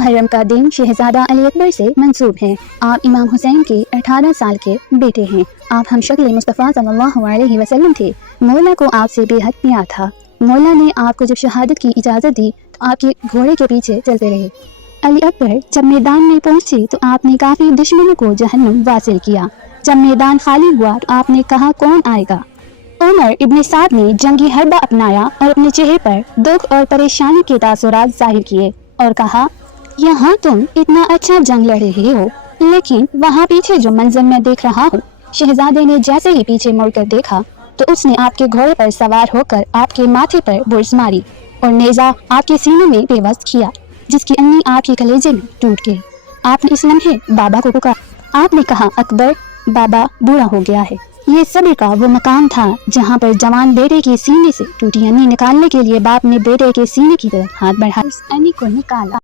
محرم کا دن شہزادہ علی اکبر سے منسوب ہے۔ آپ امام حسین کے 18 سال کے بیٹے ہیں۔ آپ ہم شکل مصطفیٰ صلی اللہ علیہ وسلم تھے۔ مولا کو آپ سے بے حد پیار تھا۔ مولا نے آپ کو جب شہادت کی اجازت دی تو آپ کے گھوڑے کے پیچھے چلتے رہے۔ علی اکبر جب میدان میں پہنچے تو آپ نے کافی دشمنوں کو جہنم واصل کیا۔ جب میدان خالی ہوا تو آپ نے کہا کون آئے گا؟ عمر ابن سعد نے جنگی حربہ اپنایا اور اپنے چہرے پر دکھ اور پریشانی کے تاثرات ظاہر کیے اور کہا، یہاں تم اتنا اچھا جنگ لڑ رہے ہو، لیکن وہاں پیچھے جو منظر میں دیکھ رہا ہوں۔ شہزادے نے جیسے ہی پیچھے مڑ کر دیکھا تو اس نے آپ کے گھوڑے پر سوار ہو کر آپ کے ماتھے پر برس ماری اور نیزہ آپ کے سینے میں پیوست کیا، جس کی انگلی آپ کے کلیجے میں ٹوٹ گئی۔ آپ نے اس لمحے بابا کو پکارا۔ آپ نے کہا، اکبر، بابا بوڑھا ہو گیا ہے۔ یہ صبر کا وہ مقام تھا جہاں پر جوان بیٹے کے سینے سے ٹوٹی انگلی نکالنے کے لیے باپ نے بیٹے کے سینے کی طرف ہاتھ بڑھایا، اس انگلی کو نکالا۔